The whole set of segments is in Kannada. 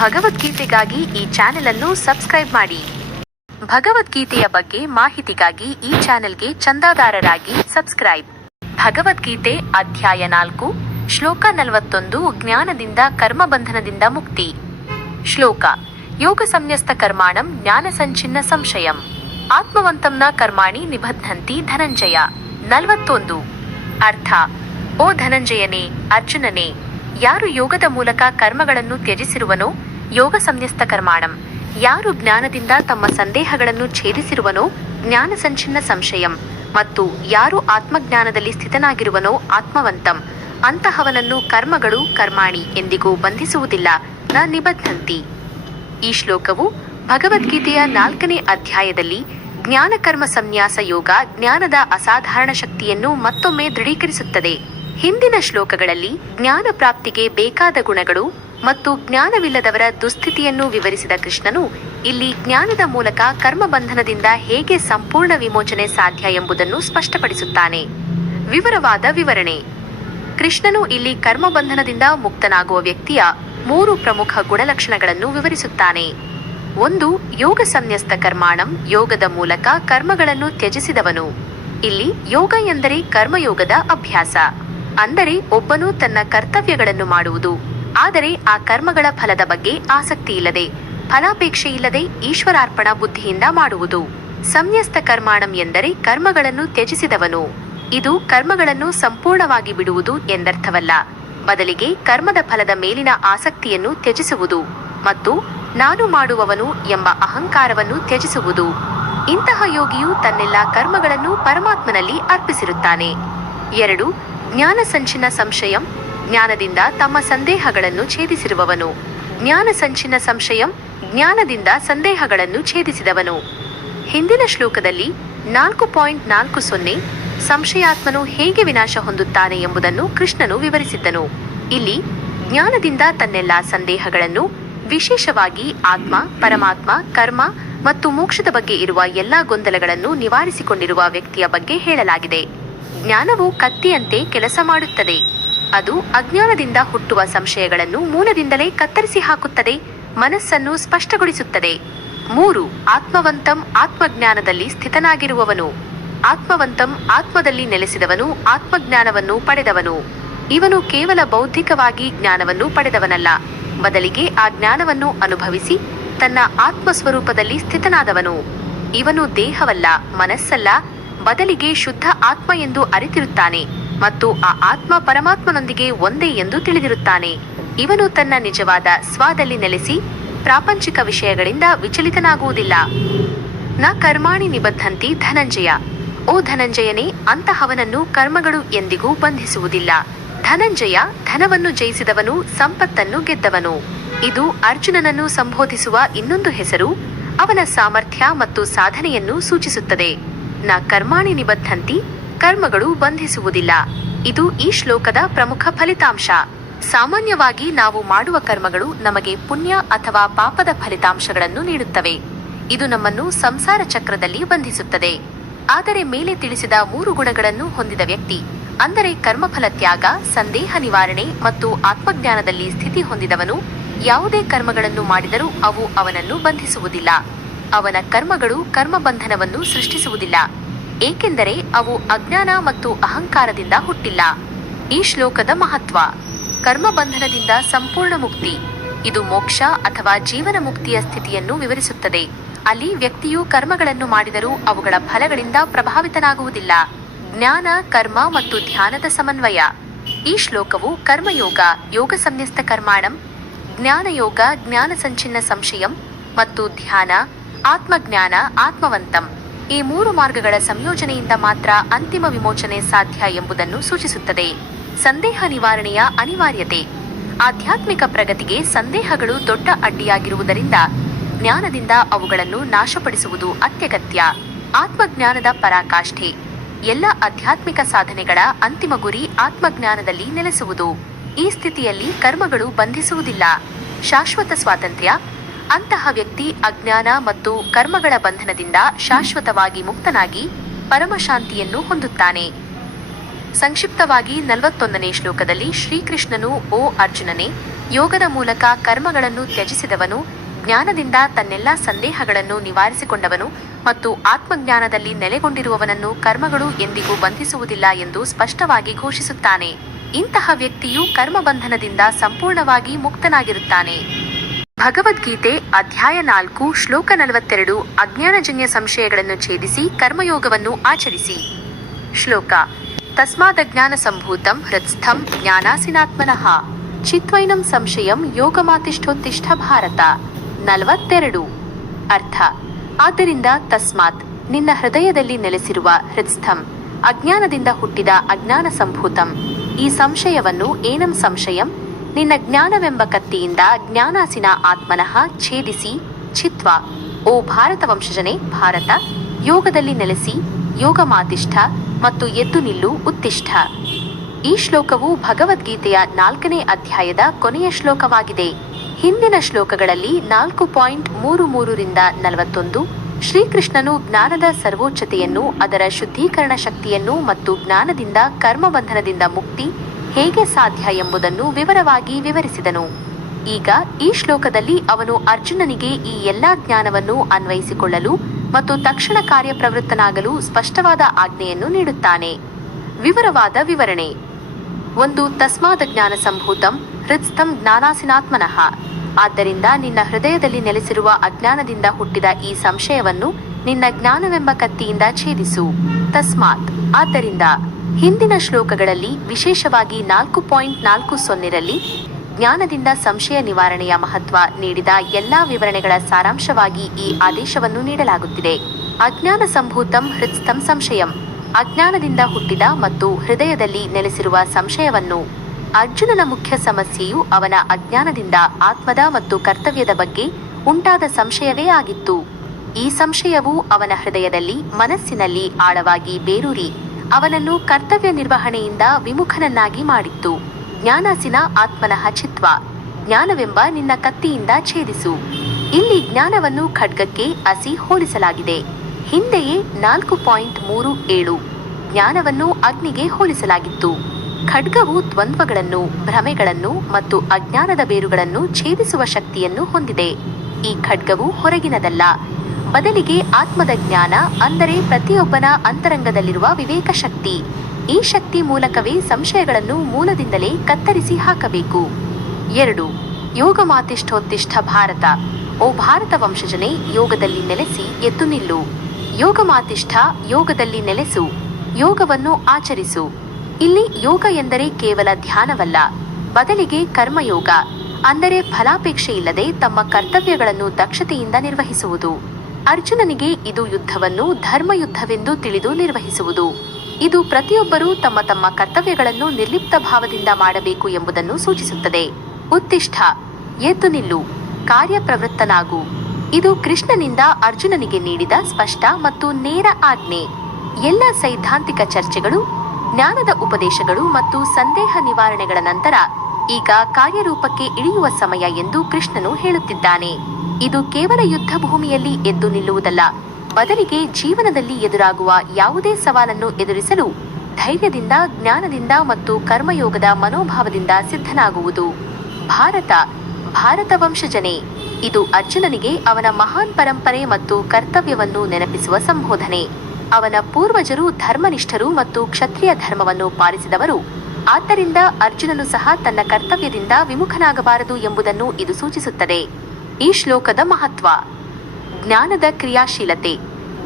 ಭಗವದ್ಗೀತೆಗಾಗಿ ಈ ಚಾನೆಲ್ ಅನ್ನು ಸಬ್ಸ್ಕ್ರೈಬ್ ಮಾಡಿ. ಭಗವದ್ಗೀತೆಯ ಬಗ್ಗೆ ಮಾಹಿತಿಗಾಗಿ ಈ ಚಾನೆಲ್ಗೆ ಚಂದಾದಾರರಾಗಿ ಸಬ್ಸ್ಕ್ರೈಬ್. ಭಗವದ್ಗೀತೆ ಅಧ್ಯಾಯ ನಾಲ್ಕು, ಶ್ಲೋಕ ನಲವತ್ತೊಂದು, ಜ್ಞಾನದಿಂದ ಕರ್ಮಬಂಧನದಿಂದ ಮುಕ್ತಿ. ಶ್ಲೋಕ, ಯೋಗ ಸಂನ್ಯಸ್ತ ಕರ್ಮಾಣಂ ಜ್ಞಾನ ಸಂಚಿನ್ನ ಸಂಶಯಂ. ಆತ್ಮವಂತಂನ ಕರ್ಮಾಣಿ ನಿಬದ್ಧಂತಿ ಧನಂಜಯ. ನಲವತ್ತೊಂದು. ಅರ್ಥ, ಓ ಧನಂಜಯನೇ, ಅರ್ಜುನನೇ, ಯಾರು ಯೋಗದ ಮೂಲಕ ಕರ್ಮಗಳನ್ನು ತ್ಯಜಿಸಿರುವನೋ ಯೋಗ ಸಂನ್ಯಸ್ತ ಕರ್ಮಾಣಂ ಯಾರು ಜ್ಞಾನದಿಂದ ತಮ್ಮ ಸಂದೇಹಗಳನ್ನು ಛೇದಿಸಿರುವನೋ ಜ್ಞಾನ ಸಂಚಿನ್ನ ಸಂಶಯಂ. ಮತ್ತು ಯಾರು ಆತ್ಮಜ್ಞಾನದಲ್ಲಿ ಸ್ಥಿತನಾಗಿರುವನೋ ಆತ್ಮವಂತಂ. ಅಂತಹವನನ್ನು ಕರ್ಮಗಳು ಕರ್ಮಾಣಿ ಎಂದಿಗೂ ಬಂಧಿಸುವುದಿಲ್ಲ. ನ ನಿಬದ್ಧಂತಿ. ಈ ಶ್ಲೋಕವು ಭಗವದ್ಗೀತೆಯ ನಾಲ್ಕನೇ ಅಧ್ಯಾಯದಲ್ಲಿ ಜ್ಞಾನಕರ್ಮ ಸಂನ್ಯಾಸ ಯೋಗ ಜ್ಞಾನದ ಅಸಾಧಾರಣ ಶಕ್ತಿಯನ್ನು ಮತ್ತೊಮ್ಮೆ ದೃಢೀಕರಿಸುತ್ತದೆ. ಹಿಂದಿನ ಶ್ಲೋಕಗಳಲ್ಲಿ ಜ್ಞಾನ ಪ್ರಾಪ್ತಿಗೆ ಬೇಕಾದ ಗುಣಗಳು ಮತ್ತು ಜ್ಞಾನವಿಲ್ಲದವರ ದುಸ್ಥಿತಿಯನ್ನು ವಿವರಿಸಿದ ಕೃಷ್ಣನು, ಇಲ್ಲಿ ಜ್ಞಾನದ ಮೂಲಕ ಕರ್ಮಬಂಧನದಿಂದ ಹೇಗೆ ಸಂಪೂರ್ಣ ವಿಮೋಚನೆ ಸಾಧ್ಯ ಎಂಬುದನ್ನು ಸ್ಪಷ್ಟಪಡಿಸುತ್ತಾನೆ. ವಿವರವಾದ ವಿವರಣೆ. ಕೃಷ್ಣನು ಇಲ್ಲಿ ಕರ್ಮಬಂಧನದಿಂದ ಮುಕ್ತನಾಗುವ ವ್ಯಕ್ತಿಯ ಮೂರು ಪ್ರಮುಖ ಗುಣಲಕ್ಷಣಗಳನ್ನು ವಿವರಿಸುತ್ತಾನೆ. ಒಂದು, ಯೋಗ ಸಂನ್ಯಸ್ತ ಕರ್ಮಾಣಂ, ಯೋಗದ ಮೂಲಕ ಕರ್ಮಗಳನ್ನು ತ್ಯಜಿಸಿದವನು. ಇಲ್ಲಿ ಯೋಗ ಎಂದರೆ ಕರ್ಮಯೋಗದ ಅಭ್ಯಾಸ. ಅಂದರೆ ಒಬ್ಬನು ತನ್ನ ಕರ್ತವ್ಯಗಳನ್ನು ಮಾಡುವುದು. ಆದರೆ ಆ ಕರ್ಮಗಳ ಫಲದ ಬಗ್ಗೆ ಆಸಕ್ತಿ ಇಲ್ಲದೆ ಫಲಾಪೇಕ್ಷೆ ಇಲ್ಲದೆ ಈಶ್ವರಾರ್ಪಣ ಬುದ್ಧಿಯಿಂದ ಮಾಡುವುದು. ಸಂನ್ಯಸ್ತ ಕರ್ಮಾಣಂ ಎಂದರೆ ಕರ್ಮಗಳನ್ನು ತ್ಯಜಿಸಿದವನು. ಇದು ಕರ್ಮಗಳನ್ನು ಸಂಪೂರ್ಣವಾಗಿ ಬಿಡುವುದು ಎಂದರ್ಥವಲ್ಲ. ಬದಲಿಗೆ ಕರ್ಮದ ಫಲದ ಮೇಲಿನ ಆಸಕ್ತಿಯನ್ನು ತ್ಯಜಿಸುವುದು ಮತ್ತು ನಾನು ಮಾಡುವವನು ಎಂಬ ಅಹಂಕಾರವನ್ನು ತ್ಯಜಿಸುವುದು. ಇಂತಹ ಯೋಗಿಯು ತನ್ನೆಲ್ಲ ಕರ್ಮಗಳನ್ನು ಪರಮಾತ್ಮನಲ್ಲಿ ಅರ್ಪಿಸಿರುತ್ತಾನೆ. ಎರಡು ಜ್ಞಾನ ಸಂಚಿನ ಸಂಶಯಂ ಜ್ಞಾನದಿಂದ ತಮ್ಮ ಸಂದೇಹಗಳನ್ನು ಛೇದಿಸಿರುವವನು. ಜ್ಞಾನ ಸಂಚಿನ ಸಂಶಯಂ ಜ್ಞಾನದಿಂದ ಸಂದೇಹಗಳನ್ನು ಛೇದಿಸಿದವನು. ಹಿಂದಿನ ಶ್ಲೋಕದಲ್ಲಿ ನಾಲ್ಕು ಪಾಯಿಂಟ್ ನಾಲ್ಕು ಸೊನ್ನೆ ಸಂಶಯಾತ್ಮನು ಹೇಗೆ ವಿನಾಶ ಹೊಂದುತ್ತಾನೆ ಎಂಬುದನ್ನು ಕೃಷ್ಣನು ವಿವರಿಸಿದ್ದನು. ಇಲ್ಲಿ ಜ್ಞಾನದಿಂದ ತನ್ನೆಲ್ಲ ಸಂದೇಹಗಳನ್ನು ವಿಶೇಷವಾಗಿ ಆತ್ಮ, ಪರಮಾತ್ಮ, ಕರ್ಮ ಮತ್ತು ಮೋಕ್ಷದ ಬಗ್ಗೆ ಇರುವ ಎಲ್ಲಾ ಗೊಂದಲಗಳನ್ನು ನಿವಾರಿಸಿಕೊಂಡಿರುವ ವ್ಯಕ್ತಿಯ ಬಗ್ಗೆ ಹೇಳಲಾಗಿದೆ. ಜ್ಞಾನವು ಕತ್ತಿಯಂತೆ ಕೆಲಸ ಮಾಡುತ್ತದೆ. ಅದು ಅಜ್ಞಾನದಿಂದ ಹುಟ್ಟುವ ಸಂಶಯಗಳನ್ನು ಮೂಲದಿಂದಲೇ ಕತ್ತರಿಸಿ ಹಾಕುತ್ತದೆ, ಮನಸ್ಸನ್ನು ಸ್ಪಷ್ಟಗೊಳಿಸುತ್ತದೆ. ಮೂರು, ಆತ್ಮವಂತಂ ಆತ್ಮಜ್ಞಾನದಲ್ಲಿ ಸ್ಥಿತನಾಗಿರುವವನು. ಆತ್ಮವಂತಂ ಆತ್ಮದಲ್ಲಿ ನೆಲೆಸಿದವನು, ಆತ್ಮಜ್ಞಾನವನ್ನು ಪಡೆದವನು. ಇವನು ಕೇವಲ ಬೌದ್ಧಿಕವಾಗಿ ಜ್ಞಾನವನ್ನು ಪಡೆದವನಲ್ಲ. ಬದಲಿಗೆ ಆ ಜ್ಞಾನವನ್ನು ಅನುಭವಿಸಿ ತನ್ನ ಆತ್ಮಸ್ವರೂಪದಲ್ಲಿ ಸ್ಥಿತನಾದವನು. ಇವನು ದೇಹವಲ್ಲ, ಮನಸ್ಸಲ್ಲ, ಬದಲಿಗೆ ಶುದ್ಧ ಆತ್ಮ ಎಂದು ಅರಿತಿರುತ್ತಾನೆ. ಮತ್ತು ಆ ಆತ್ಮ ಪರಮಾತ್ಮನೊಂದಿಗೆ ಒಂದೇ ಎಂದು ತಿಳಿದಿರುತ್ತಾನೆ. ಇವನು ತನ್ನ ನಿಜವಾದ ಸ್ವಾದಲ್ಲಿ ನೆಲೆಸಿ ಪ್ರಾಪಂಚಿಕ ವಿಷಯಗಳಿಂದ ವಿಚಲಿತನಾಗುವುದಿಲ್ಲ. ನ ಕರ್ಮಾಣಿ ನಿಬದ್ಧಂತಿ ಧನಂಜಯ. ಓ ಧನಂಜಯನೇ, ಅಂತಹವನನ್ನು ಕರ್ಮಗಳು ಎಂದಿಗೂ ಬಂಧಿಸುವುದಿಲ್ಲ. ಧನಂಜಯ ಧನವನ್ನು ಜಯಿಸಿದವನು, ಸಂಪತ್ತನ್ನು ಗೆದ್ದವನು. ಇದು ಅರ್ಜುನನನ್ನು ಸಂಬೋಧಿಸುವ ಇನ್ನೊಂದು ಹೆಸರು, ಅವನ ಸಾಮರ್ಥ್ಯ ಮತ್ತು ಸಾಧನೆಯನ್ನು ಸೂಚಿಸುತ್ತದೆ. ನ ಕರ್ಮಾಣಿ ನಿಬದ್ಧಂತಿ ಕರ್ಮಗಳು ಬಂಧಿಸುವುದಿಲ್ಲ. ಇದು ಈ ಶ್ಲೋಕದ ಪ್ರಮುಖ ಫಲಿತಾಂಶ. ಸಾಮಾನ್ಯವಾಗಿ ನಾವು ಮಾಡುವ ಕರ್ಮಗಳು ನಮಗೆ ಪುಣ್ಯ ಅಥವಾ ಪಾಪದ ಫಲಿತಾಂಶಗಳನ್ನು ನೀಡುತ್ತವೆ. ಇದು ನಮ್ಮನ್ನು ಸಂಸಾರ ಚಕ್ರದಲ್ಲಿ ಬಂಧಿಸುತ್ತದೆ. ಆದರೆ ಮೇಲೆ ತಿಳಿಸಿದ ಮೂರು ಗುಣಗಳನ್ನು ಹೊಂದಿದ ವ್ಯಕ್ತಿ, ಅಂದರೆ ಕರ್ಮಫಲ ತ್ಯಾಗ ಸಂದೇಹ ನಿವಾರಣೆ ಮತ್ತು ಆತ್ಮಜ್ಞಾನದಲ್ಲಿ ಸ್ಥಿತಿ ಹೊಂದಿದವನು, ಯಾವುದೇ ಕರ್ಮಗಳನ್ನು ಮಾಡಿದರೂ ಅವು ಅವನನ್ನು ಬಂಧಿಸುವುದಿಲ್ಲ. ಅವನ ಕರ್ಮಗಳು ಕರ್ಮಬಂಧನವನ್ನು ಸೃಷ್ಟಿಸುವುದಿಲ್ಲ. ಏಕೆಂದರೆ ಅವು ಅಜ್ಞಾನ ಮತ್ತು ಅಹಂಕಾರದಿಂದ ಹುಟ್ಟಿಲ್ಲ. ಈ ಶ್ಲೋಕದ ಮಹತ್ವ, ಕರ್ಮಬಂಧನದಿಂದ ಸಂಪೂರ್ಣ ಮುಕ್ತಿ. ಇದು ಮೋಕ್ಷ ಅಥವಾ ಜೀವನ ಮುಕ್ತಿಯ ಸ್ಥಿತಿಯನ್ನು ವಿವರಿಸುತ್ತದೆ. ಅಲ್ಲಿ ವ್ಯಕ್ತಿಯು ಕರ್ಮಗಳನ್ನು ಮಾಡಿದರೂ ಅವುಗಳ ಫಲಗಳಿಂದ ಪ್ರಭಾವಿತನಾಗುವುದಿಲ್ಲ. ಜ್ಞಾನ, ಕರ್ಮ ಮತ್ತು ಧ್ಯಾನದ ಸಮನ್ವಯ. ಈ ಶ್ಲೋಕವು ಕರ್ಮಯೋಗ, ಯೋಗ ಸಂನ್ಯಸ್ತ ಕರ್ಮಾಣಂ, ಜ್ಞಾನಯೋಗ, ಜ್ಞಾನ ಸಂಚಿನ್ನ ಸಂಶಯಂ ಮತ್ತು ಧ್ಯಾನ, ಆತ್ಮಜ್ಞಾನ, ಆತ್ಮವಂತಂ. ಈ ಮೂರು ಮಾರ್ಗಗಳ ಸಂಯೋಜನೆಯಿಂದ ಮಾತ್ರ ಅಂತಿಮ ವಿಮೋಚನೆ ಸಾಧ್ಯ ಎಂಬುದನ್ನು ಸೂಚಿಸುತ್ತದೆ. ಸಂದೇಹ ನಿವಾರಣೆಯ ಅನಿವಾರ್ಯತೆ. ಆಧ್ಯಾತ್ಮಿಕ ಪ್ರಗತಿಗೆ ಸಂದೇಹಗಳು ದೊಡ್ಡ ಅಡ್ಡಿಯಾಗಿರುವುದರಿಂದ ಜ್ಞಾನದಿಂದ ಅವುಗಳನ್ನು ನಾಶಪಡಿಸುವುದು ಅತ್ಯಗತ್ಯ. ಆತ್ಮಜ್ಞಾನದ ಪರಾಕಾಷ್ಠೆ. ಎಲ್ಲ ಆಧ್ಯಾತ್ಮಿಕ ಸಾಧನೆಗಳ ಅಂತಿಮ ಗುರಿ ಆತ್ಮಜ್ಞಾನದಲ್ಲಿ ನೆಲೆಸುವುದು. ಈ ಸ್ಥಿತಿಯಲ್ಲಿ ಕರ್ಮಗಳು ಬಂಧಿಸುವುದಿಲ್ಲ. ಶಾಶ್ವತ ಸ್ವಾತಂತ್ರ್ಯ ಅಂತಹ ವ್ಯಕ್ತಿ ಅಜ್ಞಾನ ಮತ್ತು ಕರ್ಮಗಳ ಬಂಧನದಿಂದ ಶಾಶ್ವತವಾಗಿ ಮುಕ್ತನಾಗಿ ಪರಮಶಾಂತಿಯನ್ನು ಹೊಂದುತ್ತಾನೆ. ಸಂಕ್ಷಿಪ್ತವಾಗಿ ನಲವತ್ತೊಂದನೇ ಶ್ಲೋಕದಲ್ಲಿ ಶ್ರೀಕೃಷ್ಣನು, ಓ ಅರ್ಜುನನೇ, ಯೋಗದ ಮೂಲಕ ಕರ್ಮಗಳನ್ನು ತ್ಯಜಿಸಿದವನು, ಜ್ಞಾನದಿಂದ ತನ್ನೆಲ್ಲ ಸಂದೇಹಗಳನ್ನು ನಿವಾರಿಸಿಕೊಂಡವನು ಮತ್ತು ಆತ್ಮಜ್ಞಾನದಲ್ಲಿ ನೆಲೆಗೊಂಡಿರುವವನನ್ನು ಕರ್ಮಗಳು ಎಂದಿಗೂ ಬಂಧಿಸುವುದಿಲ್ಲ ಎಂದು ಸ್ಪಷ್ಟವಾಗಿ ಘೋಷಿಸುತ್ತಾನೆ. ಇಂತಹ ವ್ಯಕ್ತಿಯು ಕರ್ಮಬಂಧನದಿಂದ ಸಂಪೂರ್ಣವಾಗಿ ಮುಕ್ತನಾಗಿರುತ್ತಾನೆ. ಭಗವದ್ಗೀತೆ ಅಧ್ಯಾಯ ನಾಲ್ಕು, ಶ್ಲೋಕ ನಲವತ್ತೆರಡು, ಅಜ್ಞಾನಜನ್ಯ ಸಂಶಯಗಳನ್ನು ಛೇದಿಸಿ, ಕರ್ಮಯೋಗವನ್ನು ಆಚರಿಸಿ. ಶ್ಲೋಕ ತಸ್ಮಾದಜ್ಞಾನ ಸಂಭೂತಂ ಹೃತ್ಸ್ಥಂ ಜ್ಞಾನಾಸಿನಾತ್ಮನಃ, ಚಿತ್ವೈನಂ ಸಂಶಯಂ ಯೋಗಮಾತಿಷ್ಠೋತ್ತಿಷ್ಠ ಭಾರತ. ನಲವತ್ತೆರಡು. ಅರ್ಥ, ಆದ್ದರಿಂದ ತಸ್ಮಾತ್, ನಿನ್ನ ಹೃದಯದಲ್ಲಿ ನೆಲೆಸಿರುವ ಹೃತ್ಸ್ಥಂ, ಅಜ್ಞಾನದಿಂದ ಹುಟ್ಟಿದ ಅಜ್ಞಾನ ಸಂಭೂತಂ, ಈ ಸಂಶಯವನ್ನು ಏನಂ ಸಂಶಯಂ? ನಿನ್ನ ಜ್ಞಾನವೆಂಬ ಕತ್ತಿಯಿಂದ ಜ್ಞಾನಾಸಿನ ಆತ್ಮನಃ ಛೇದಿಸಿ ಚಿತ್ವ ಓ ಭಾರತ ವಂಶಜನೆ, ಭಾರತ, ಯೋಗದಲ್ಲಿ ನೆಲೆಸಿ ಯೋಗ ಮಾತಿಷ್ಠ ಮತ್ತು ಎದ್ದು ನಿಲ್ಲು ಉತ್ತಿಷ್ಠ. ಈ ಶ್ಲೋಕವು ಭಗವದ್ಗೀತೆಯ ನಾಲ್ಕನೇ ಅಧ್ಯಾಯದ ಕೊನೆಯ ಶ್ಲೋಕವಾಗಿದೆ. ಹಿಂದಿನ ಶ್ಲೋಕಗಳಲ್ಲಿ ನಾಲ್ಕು ಪಾಯಿಂಟ್ ಮೂರು ಮೂರರಿಂದ ನಲವತ್ತೊಂದು, ಶ್ರೀಕೃಷ್ಣನು ಜ್ಞಾನದ ಸರ್ವೋಚ್ಚತೆಯನ್ನು, ಅದರ ಶುದ್ಧೀಕರಣ ಶಕ್ತಿಯನ್ನು ಮತ್ತು ಜ್ಞಾನದಿಂದ ಕರ್ಮಬಂಧನದಿಂದ ಮುಕ್ತಿ ಹೇಗೆ ಸಾಧ್ಯ ಎಂಬುದನ್ನು ವಿವರವಾಗಿ ವಿವರಿಸಿದನು. ಈಗ ಈ ಶ್ಲೋಕದಲ್ಲಿ ಅವನು ಅರ್ಜುನನಿಗೆ ಈ ಎಲ್ಲಾ ಜ್ಞಾನವನ್ನು ಅನ್ವಯಿಸಿಕೊಳ್ಳಲು ಮತ್ತು ತಕ್ಷಣ ಕಾರ್ಯಪ್ರವೃತ್ತನಾಗಲು ಸ್ಪಷ್ಟವಾದ ಆಜ್ಞೆಯನ್ನು ನೀಡುತ್ತಾನೆ. ವಿವರವಾದ ವಿವರಣೆ. ಒಂದು ತಸ್ಮಾದ ಜ್ಞಾನ ಸಂಭೂತಂ ಹೃತ್ಸ್ಥಂ ಜ್ಞಾನಾಸಿನಾತ್ಮನಃ. ಆದ್ದರಿಂದ ನಿನ್ನ ಹೃದಯದಲ್ಲಿ ನೆಲೆಸಿರುವ ಅಜ್ಞಾನದಿಂದ ಹುಟ್ಟಿದ ಈ ಸಂಶಯವನ್ನು ನಿನ್ನ ಜ್ಞಾನವೆಂಬ ಕತ್ತಿಯಿಂದ ಛೇದಿಸು. ತಸ್ಮಾತ್. ಆದ್ದರಿಂದ ಹಿಂದಿನ ಶ್ಲೋಕಗಳಲ್ಲಿ ವಿಶೇಷವಾಗಿ ನಾಲ್ಕು ಪಾಯಿಂಟ್ ನಾಲ್ಕು ಸೊನ್ನೆರಲ್ಲಿ ಜ್ಞಾನದಿಂದ ಸಂಶಯ ನಿವಾರಣೆಯ ಮಹತ್ವ ನೀಡಿದ ಎಲ್ಲಾ ವಿವರಣೆಗಳ ಸಾರಾಂಶವಾಗಿ ಈ ಆದೇಶವನ್ನು ನೀಡಲಾಗುತ್ತಿದೆ. ಅಜ್ಞಾನ ಸಂಭೂತಂ ಹೃತ್ಸ್ಥಂ ಸಂಶಯಂ. ಅಜ್ಞಾನದಿಂದ ಹುಟ್ಟಿದ ಮತ್ತು ಹೃದಯದಲ್ಲಿ ನೆಲೆಸಿರುವ ಸಂಶಯವನ್ನು ಅರ್ಜುನನ ಮುಖ್ಯ ಸಮಸ್ಯೆಯು ಅವನ ಅಜ್ಞಾನದಿಂದ ಆತ್ಮದ ಮತ್ತು ಕರ್ತವ್ಯದ ಬಗ್ಗೆ ಉಂಟಾದ ಸಂಶಯವೇ ಆಗಿತ್ತು. ಈ ಸಂಶಯವು ಅವನ ಹೃದಯದಲ್ಲಿ ಮನಸ್ಸಿನಲ್ಲಿ ಆಳವಾಗಿ ಬೇರೂರಿ. ಅವನನ್ನು ಕರ್ತವ್ಯ ನಿರ್ವಹಣೆಯಿಂದ ವಿಮುಖನನ್ನಾಗಿ ಮಾಡಿತ್ತು. ಜ್ಞಾನಾಸಿನ ಆತ್ಮನ ಹಚಿತ್ವ, ಜ್ಞಾನವೆಂಬ ನಿನ್ನ ಕತ್ತಿಯಿಂದ ಛೇದಿಸು. ಇಲ್ಲಿ ಜ್ಞಾನವನ್ನು ಖಡ್ಗಕ್ಕೆ ಅಸಿ ಹೋಲಿಸಲಾಗಿದೆ. ಹಿಂದೆಯೇ ನಾಲ್ಕು ಪಾಯಿಂಟ್ ಮೂರು ಏಳು ಜ್ಞಾನವನ್ನು ಅಗ್ನಿಗೆ ಹೋಲಿಸಲಾಗಿತ್ತು. ಖಡ್ಗವು ದ್ವಂದ್ವಗಳನ್ನು, ಭ್ರಮೆಗಳನ್ನು ಮತ್ತು ಅಜ್ಞಾನದ ಬೇರುಗಳನ್ನು ಛೇದಿಸುವ ಶಕ್ತಿಯನ್ನು ಹೊಂದಿದೆ. ಈ ಖಡ್ಗವು ಹೊರಗಿನದಲ್ಲ. ಬದಲಿಗೆ ಆತ್ಮದ ಜ್ಞಾನ ಅಂದರೆ ಪ್ರತಿಯೊಬ್ಬನ ಅಂತರಂಗದಲ್ಲಿರುವ ವಿವೇಕ ಶಕ್ತಿ. ಈ ಶಕ್ತಿ ಮೂಲಕವೇ ಸಂಶಯಗಳನ್ನು ಮೂಲದಿಂದಲೇ ಕತ್ತರಿಸಿ ಹಾಕಬೇಕು. ಎರಡು, ಯೋಗ ಮಾತಿಷ್ಠೋತ್ತಿಷ್ಠ ಭಾರತ. ಓ ಭಾರತ ವಂಶಜನೆ, ಯೋಗದಲ್ಲಿ ನೆಲೆಸಿ ಎದ್ದು ನಿಲ್ಲು. ಯೋಗ ಮಾತಿಷ್ಠ, ಯೋಗದಲ್ಲಿ ನೆಲೆಸು. ಯೋಗವನ್ನು ಆಚರಿಸು. ಇಲ್ಲಿ ಯೋಗ ಎಂದರೆ ಕೇವಲ ಧ್ಯಾನವಲ್ಲ. ಬದಲಿಗೆ ಕರ್ಮಯೋಗ. ಅಂದರೆ ಫಲಾಪೇಕ್ಷೆ ಇಲ್ಲದೆ ತಮ್ಮ ಕರ್ತವ್ಯಗಳನ್ನು ದಕ್ಷತೆಯಿಂದ ನಿರ್ವಹಿಸುವುದು. ಅರ್ಜುನನಿಗೆ ಇದು ಯುದ್ಧವನ್ನು ಧರ್ಮಯುದ್ಧವೆಂದು ತಿಳಿದು ನಿರ್ವಹಿಸುವುದು. ಇದು ಪ್ರತಿಯೊಬ್ಬರೂ ತಮ್ಮ ತಮ್ಮ ಕರ್ತವ್ಯಗಳನ್ನು ನಿರ್ಲಿಪ್ತ ಭಾವದಿಂದ ಮಾಡಬೇಕು ಎಂಬುದನ್ನು ಸೂಚಿಸುತ್ತದೆ. ಉತ್ತಿಷ್ಠ, ಎದ್ದು ನಿಲ್ಲು, ಕಾರ್ಯಪ್ರವೃತ್ತನಾಗು. ಇದು ಕೃಷ್ಣನಿಂದ ಅರ್ಜುನನಿಗೆ ನೀಡಿದ ಸ್ಪಷ್ಟ ಮತ್ತು ನೇರ ಆಜ್ಞೆ. ಎಲ್ಲ ಸೈದ್ಧಾಂತಿಕ ಚರ್ಚೆಗಳು, ಜ್ಞಾನದ ಉಪದೇಶಗಳು ಮತ್ತು ಸಂದೇಹ ನಿವಾರಣೆಗಳ ನಂತರ ಈಗ ಕಾರ್ಯರೂಪಕ್ಕೆ ಇಳಿಯುವ ಸಮಯ ಎಂದು ಕೃಷ್ಣನು ಹೇಳುತ್ತಿದ್ದಾನೆ. ಇದು ಕೇವಲ ಯುದ್ಧ ಭೂಮಿಯಲ್ಲಿ ಎದ್ದು ನಿಲ್ಲುವುದಲ್ಲ. ಬದಲಿಗೆ ಜೀವನದಲ್ಲಿ ಎದುರಾಗುವ ಯಾವುದೇ ಸವಾಲನ್ನು ಎದುರಿಸಲು ಧೈರ್ಯದಿಂದ, ಜ್ಞಾನದಿಂದ ಮತ್ತು ಕರ್ಮಯೋಗದ ಮನೋಭಾವದಿಂದ ಸಿದ್ಧನಾಗುವುದು. ಭಾರತ ಭಾರತ ವಂಶಜನೆ, ಇದು ಅರ್ಜುನನಿಗೆ ಅವನ ಮಹಾನ್ ಪರಂಪರೆ ಮತ್ತು ಕರ್ತವ್ಯವನ್ನು ನೆನಪಿಸುವ ಸಂಬೋಧನೆ. ಅವನ ಪೂರ್ವಜರು ಧರ್ಮನಿಷ್ಠರು ಮತ್ತು ಕ್ಷತ್ರಿಯ ಧರ್ಮವನ್ನು ಪಾಲಿಸಿದವರು. ಆದ್ದರಿಂದ ಅರ್ಜುನನು ಸಹ ತನ್ನ ಕರ್ತವ್ಯದಿಂದ ವಿಮುಖನಾಗಬಾರದು ಎಂಬುದನ್ನು ಇದು ಸೂಚಿಸುತ್ತದೆ. ಈ ಶ್ಲೋಕದ ಮಹತ್ವ. ಜ್ಞಾನದ ಕ್ರಿಯಾಶೀಲತೆ.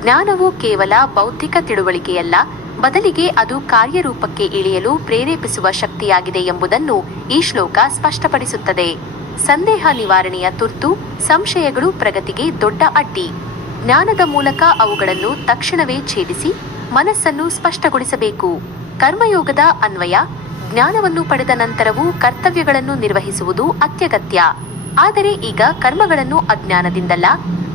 ಜ್ಞಾನವು ಕೇವಲ ಬೌದ್ಧಿಕ ತಿಳುವಳಿಕೆಯಲ್ಲ, ಬದಲಿಗೆ ಅದು ಕಾರ್ಯರೂಪಕ್ಕೆ ಇಳಿಯಲು ಪ್ರೇರೇಪಿಸುವ ಶಕ್ತಿಯಾಗಿದೆ ಎಂಬುದನ್ನು ಈ ಶ್ಲೋಕ ಸ್ಪಷ್ಟಪಡಿಸುತ್ತದೆ. ಸಂದೇಹ ನಿವಾರಣೆಯ ತುರ್ತು, ಸಂಶಯಗಳು ಪ್ರಗತಿಗೆ ದೊಡ್ಡ ಅಡ್ಡಿ. ಜ್ಞಾನದ ಮೂಲಕ ಅವುಗಳನ್ನು ತಕ್ಷಣವೇ ಛೇದಿಸಿ ಮನಸ್ಸನ್ನು ಸ್ಪಷ್ಟಗೊಳಿಸಬೇಕು. ಕರ್ಮಯೋಗದ ಅನ್ವಯ, ಜ್ಞಾನವನ್ನು ಪಡೆದ ನಂತರವೂ ಕರ್ತವ್ಯಗಳನ್ನು ನಿರ್ವಹಿಸುವುದು ಅತ್ಯಗತ್ಯ. ಆದರೆ ಈಗ ಕರ್ಮಗಳನ್ನು ಅಜ್ಞಾನದಿಂದಲ್ಲ,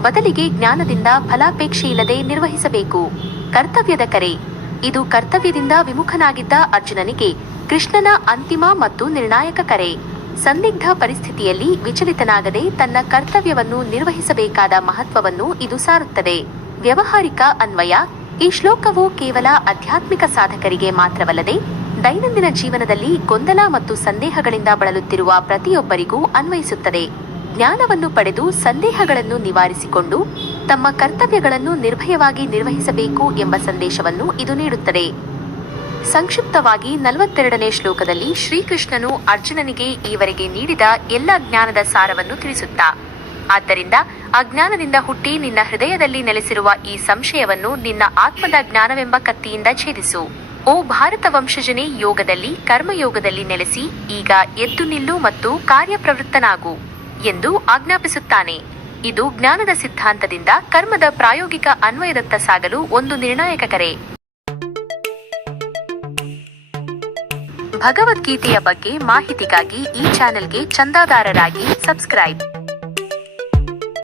ಬದಲಿಗೆ ಜ್ಞಾನದಿಂದ ಫಲಾಪೇಕ್ಷೆಯಿಲ್ಲದೆ ನಿರ್ವಹಿಸಬೇಕು. ಕರ್ತವ್ಯದ ಕರೆ. ಇದು ಕರ್ತವ್ಯದಿಂದ ವಿಮುಖನಾಗಿದ್ದ ಅರ್ಜುನನಿಗೆ ಕೃಷ್ಣನ ಅಂತಿಮ ಮತ್ತು ನಿರ್ಣಾಯಕ ಕರೆ. ಸಂದಿಗ್ಧ ಪರಿಸ್ಥಿತಿಯಲ್ಲಿ ವಿಚಲಿತನಾಗದೆ ತನ್ನ ಕರ್ತವ್ಯವನ್ನು ನಿರ್ವಹಿಸಬೇಕಾದ ಮಹತ್ವವನ್ನು ಇದು ಸಾರುತ್ತದೆ. ವ್ಯವಹಾರಿಕ ಅನ್ವಯ. ಈ ಶ್ಲೋಕವು ಕೇವಲ ಆಧ್ಯಾತ್ಮಿಕ ಸಾಧಕರಿಗೆ ಮಾತ್ರವಲ್ಲದೆ ದೈನಂದಿನ ಜೀವನದಲ್ಲಿ ಗೊಂದಲ ಮತ್ತು ಸಂದೇಹಗಳಿಂದ ಬಳಲುತ್ತಿರುವ ಪ್ರತಿಯೊಬ್ಬರಿಗೂ ಅನ್ವಯಿಸುತ್ತದೆ. ಜ್ಞಾನವನ್ನು ಪಡೆದು ಸಂದೇಹಗಳನ್ನು ನಿವಾರಿಸಿಕೊಂಡು ತಮ್ಮ ಕರ್ತವ್ಯಗಳನ್ನು ನಿರ್ಭಯವಾಗಿ ನಿರ್ವಹಿಸಬೇಕು ಎಂಬ ಸಂದೇಶವನ್ನು ಇದು ನೀಡುತ್ತದೆ. ಸಂಕ್ಷಿಪ್ತವಾಗಿ ನಲವತ್ತೆರಡನೇ ಶ್ಲೋಕದಲ್ಲಿ ಶ್ರೀಕೃಷ್ಣನು ಅರ್ಜುನನಿಗೆ ಈವರೆಗೆ ನೀಡಿದ ಎಲ್ಲ ಜ್ಞಾನದ ಸಾರವನ್ನು ತಿಳಿಸುತ್ತಾ, ಆದ್ದರಿಂದ ಅಜ್ಞಾನದಿಂದ ಹುಟ್ಟಿ ನಿನ್ನ ಹೃದಯದಲ್ಲಿ ನೆಲೆಸಿರುವ ಈ ಸಂಶಯವನ್ನು ನಿನ್ನ ಆತ್ಮದ ಜ್ಞಾನವೆಂಬ ಕತ್ತಿಯಿಂದ ಛೇದಿಸು. ಓ ಭಾರತ ವಂಶಜನೇ, ಯೋಗದಲ್ಲಿ, ಕರ್ಮಯೋಗದಲ್ಲಿ ನೆಲೆಸಿ, ಈಗ ಎದ್ದು ನಿಲ್ಲು ಮತ್ತು ಕಾರ್ಯಪ್ರವೃತ್ತನಾಗು ಎಂದು ಆಜ್ಞಾಪಿಸುತ್ತಾನೆ. ಇದು ಜ್ಞಾನದ ಸಿದ್ಧಾಂತದಿಂದ ಕರ್ಮದ ಪ್ರಾಯೋಗಿಕ ಅನ್ವಯದತ್ತ ಸಾಗಲು ಒಂದು ನಿರ್ಣಾಯಕ ಕರೆ. ಭಗವದ್ಗೀತೆಯ ಬಗ್ಗೆ ಮಾಹಿತಿಗಾಗಿ ಈ ಚಾನೆಲ್ಗೆ ಚಂದಾದಾರರಾಗಿ ಸಬ್ಸ್ಕ್ರೈಬ್.